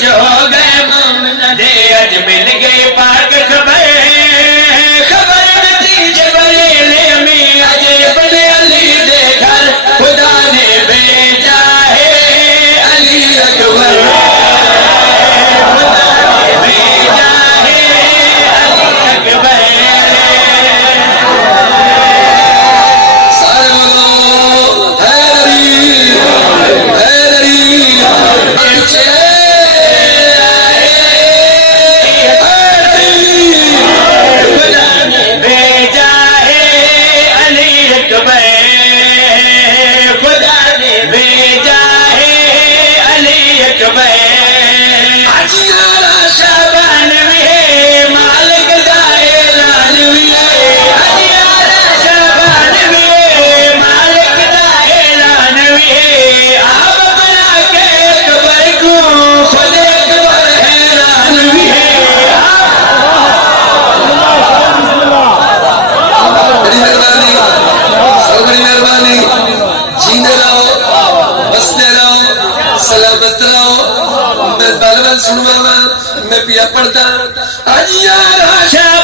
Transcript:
خوش ہو گئے مومن دے اج مل گئی پاک خبر خبر مٹی جبریل میں اج ابن علی دے گھر خدا نے بھیجا ہے علی اکبر خدا نے بھیجا ہے علی اکبر سارے بولو حیدری خدا نے بھیجا ہے علی اکبر خدا نے بھیجا ہے علی اکبر شابان بھی ہے مالک دا اعلان بھی ہے شابان بھی ہے مالک دا اعلان بھی ہے آپ بنا کے اکبر کو خود اکبر حیران بھی ہے بڑی مہربانی جینے رہو بستے رہو سلامت رہو میں بل بل سنوا میں پیا پڑھتا شابان